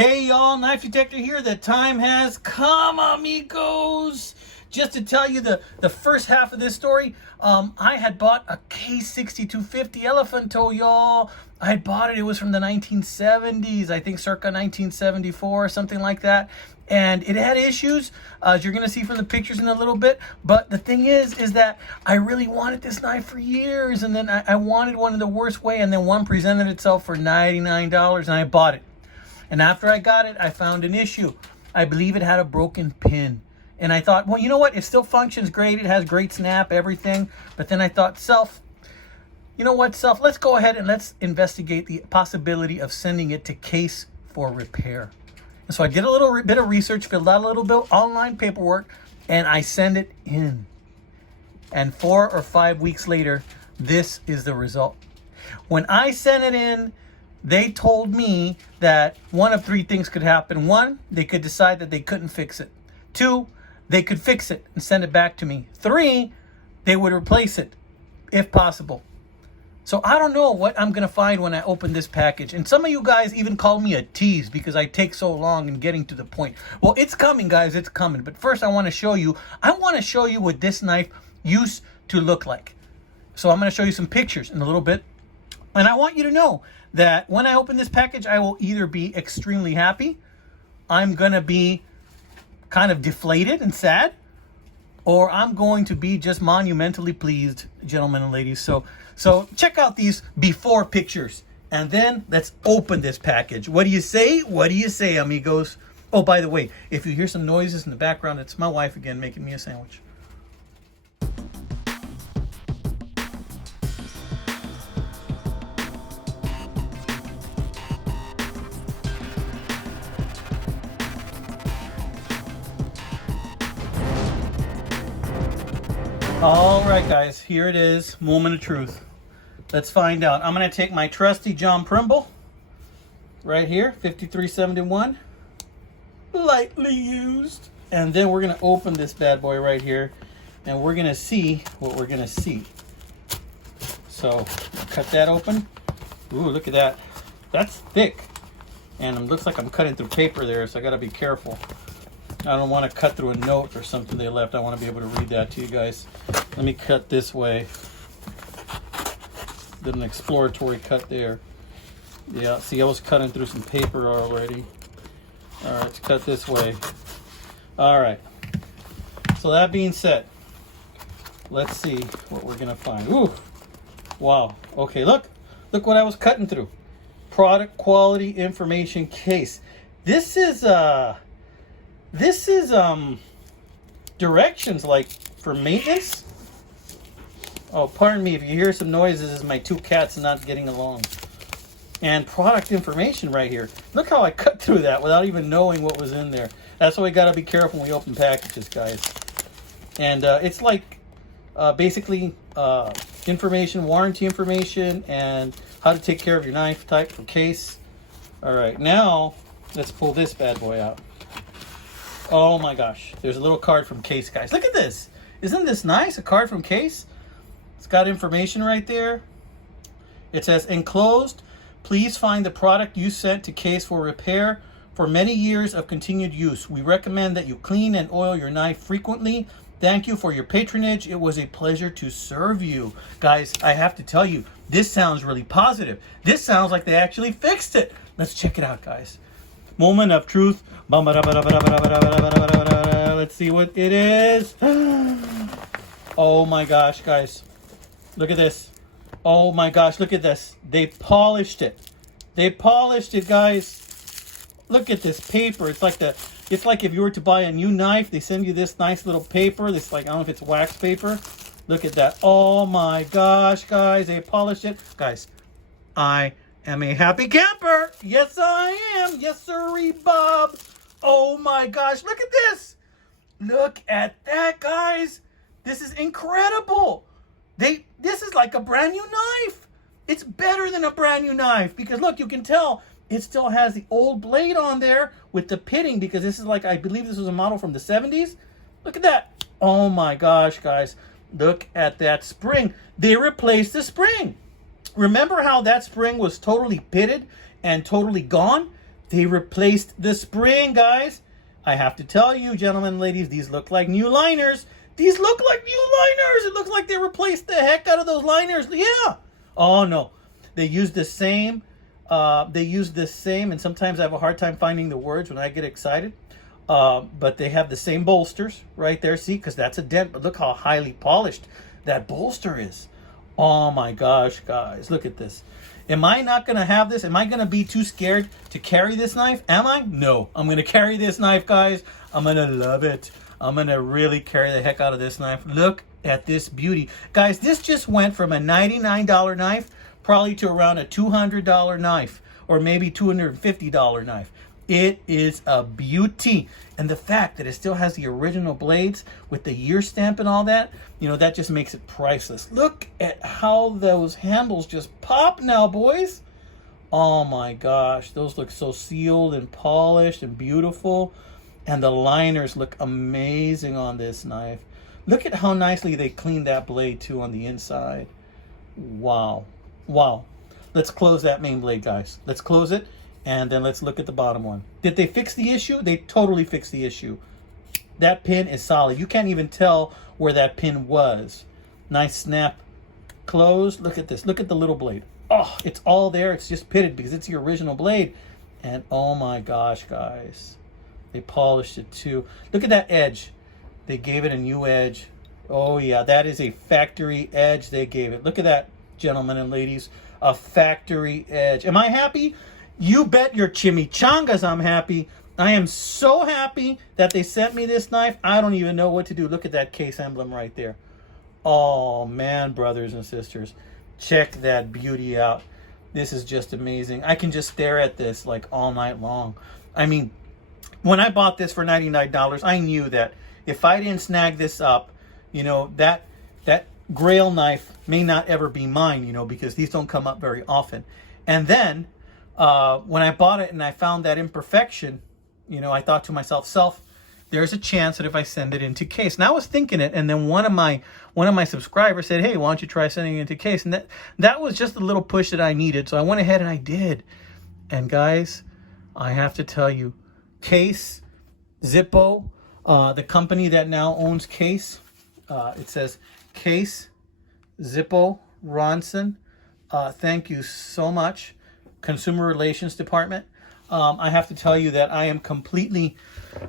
Hey y'all, Knife Detector here. The time has come, amigos. Just to tell you the first half of this story, I had bought a K6250 elephant toe, y'all. I had bought it. It was from the 1970s, I think circa 1974 or something like that. And it had issues, as you're going to see from the pictures in a little bit. But the thing is that I really wanted this knife for years. And then I wanted one in the worst way. And then one presented itself for $99 and I bought it. And after I got it, I found an issue. I believe it had a broken pin. And I thought, well, you know what? It still functions great. It has great snap, everything. But then I thought, you know what, let's go ahead and let's investigate the possibility of sending it to Case for repair. And so I did a little bit of research, filled out a little bit of online paperwork, and I send it in. And 4 or 5 weeks later, this is the result. When I sent it in, they told me that one of 3 things could happen. 1, they could decide that they couldn't fix it. 2, they could fix it and send it back to me. 3, they would replace it, if possible. So I don't know what I'm going to find when I open this package. And some of you guys even call me a tease because I take so long in getting to the point. Well, it's coming, guys. It's coming. But first, I want to show you what this knife used to look like. So I'm going to show you some pictures in a little bit. And I want you to know that when I open this package, I will either be extremely happy, I'm going to be kind of deflated and sad, or I'm going to be just monumentally pleased, gentlemen and ladies. So check out these before pictures, and then let's open this package. What do you say? What do you say, amigos? Oh, by the way, if you hear some noises in the background, it's my wife again making me a sandwich. All right, guys, here it is, moment of truth. Let's find out. I'm going to take my trusty John Primble right here, 5371, lightly used. And then we're going to open this bad boy right here, and we're going to see what we're going to see. So, cut that open. Ooh, look at that. That's thick. And it looks like I'm cutting through paper there, so I got to be careful. I don't want to cut through a note or something they left. I want to be able to read that to you guys. Let me cut this way. Did an exploratory cut there. Yeah, see, I was cutting through some paper already. All right, let's cut this way. All right. So that being said, let's see what we're going to find. Ooh, wow. Okay, look what I was cutting through. Product quality information case. This is directions like for maintenance. Oh, pardon me if you hear some noises. This is my 2 cats not getting along. And product information right here. Look how I cut through that without even knowing what was in there. That's why we got to be careful when we open packages, guys. And it's like basically information, warranty information, and how to take care of your knife type for case. All right, now let's pull this bad boy out. Oh my gosh, there's a little card from Case, guys. Look at this. Isn't this nice? A card from Case. It's got information right there. It says, enclosed, please find the product you sent to Case for repair. For many years of continued use, we recommend that you clean and oil your knife frequently. Thank you for your patronage. It was a pleasure to serve you. Guys, I have to tell you, this sounds really positive. This sounds like they actually fixed it. Let's check it out, guys. Moment of truth. Let's see what it is. Oh my gosh, guys. Look at this. Oh my gosh, look at this. They polished it. They polished it, guys. Look at this paper. It's like if you were to buy a new knife, they send you this nice little paper. This, like, I don't know if it's wax paper. Look at that. Oh my gosh, guys. They polished it. Guys, I am a happy camper. Yes, I am. Yes, sirree, Bob. Oh my gosh, look at this. Look at that, guys. This is incredible. This is like a brand new knife. It's better than a brand new knife because look, you can tell it still has the old blade on there with the pitting because this is like, I believe this was a model from the 70s. Look at that. Oh my gosh, guys. Look at that spring. They replaced the spring. Remember how that spring was totally pitted and totally gone? They replaced the spring, guys. I have to tell you, gentlemen and ladies, these look like new liners. These look like new liners. It looks like they replaced the heck out of those liners. Yeah. Oh, no. They use the same. And sometimes I have a hard time finding the words when I get excited. But they have the same bolsters right there. See, because that's a dent. But look how highly polished that bolster is. Oh, my gosh, guys. Look at this. Am I not going to have this? Am I going to be too scared to carry this knife? Am I? No. I'm going to carry this knife, guys. I'm going to love it. I'm going to really carry the heck out of this knife. Look at this beauty. Guys, this just went from a $99 knife probably to around a $200 knife or maybe $250 knife. It is a beauty. And the fact that it still has the original blades with the year stamp and all that, you know, that just makes it priceless. Look at how those handles just pop now, boys. Oh my gosh, those look so sealed and polished and beautiful. And the liners look amazing on this knife. Look at how nicely they cleaned that blade too on the inside. Wow. Wow. Let's close that main blade, guys. Let's close it. And then let's look at the bottom one. Did they fix the issue? They totally fixed the issue. That pin is solid. You can't even tell where that pin was. Nice snap. Closed. Look at this. Look at the little blade. Oh, it's all there. It's just pitted because it's the original blade. And oh my gosh, guys. They polished it too. Look at that edge. They gave it a new edge. Oh yeah, that is a factory edge they gave it. Look at that, gentlemen and ladies. A factory edge. Am I happy? You bet your chimichangas I'm happy. I am so happy that they sent me this knife. I don't even know what to do. Look at that case emblem right there. Oh, man, brothers and sisters. Check that beauty out. This is just amazing. I can just stare at this like all night long. I mean, when I bought this for $99, I knew that if I didn't snag this up, you know, that Grail knife may not ever be mine, you know, because these don't come up very often. And then when I bought it and I found that imperfection, you know, I thought to myself, there's a chance that if I send it into case. And I was thinking it, and then one of my subscribers said, hey, why don't you try sending it into case? And that was just a little push that I needed. So I went ahead and I did. And guys, I have to tell you, Case, Zippo, the company that now owns Case, it says Case, Zippo, Ronson, thank you so much. Consumer Relations Department. I have to tell you that I am completely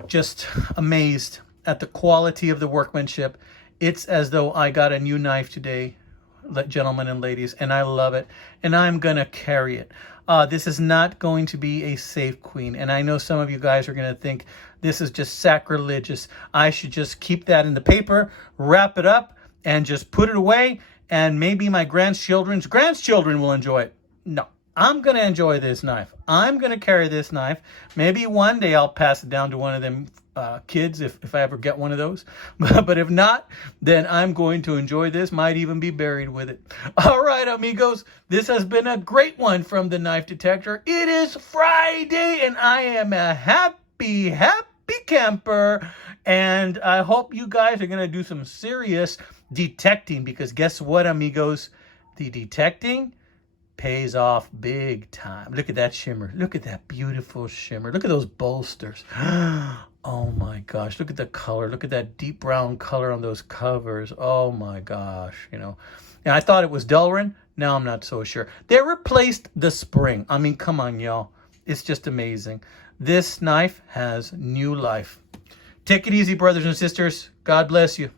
just amazed at the quality of the workmanship. It's as though I got a new knife today, gentlemen and ladies, and I love it. And I'm going to carry it. This is not going to be a safe queen. And I know some of you guys are going to think this is just sacrilegious. I should just keep that in the paper, wrap it up, and just put it away. And maybe my grandchildren will enjoy it. No. I'm going to enjoy this knife. I'm going to carry this knife. Maybe one day I'll pass it down to one of them kids if I ever get one of those. But if not, then I'm going to enjoy this. Might even be buried with it. All right, amigos. This has been a great one from the Knife Detector. It is Friday, and I am a happy camper. And I hope you guys are going to do some serious detecting, because guess what, amigos? The detecting pays off big time. Look at that shimmer. Look at that beautiful shimmer. Look at those bolsters. Oh my gosh. Look at the color. Look at that deep brown color on those covers. Oh my gosh. You know, and I thought it was Delrin. Now I'm not so sure. They replaced the spring. I mean, come on, y'all. It's just amazing. This knife has new life. Take it easy, brothers and sisters. God bless you.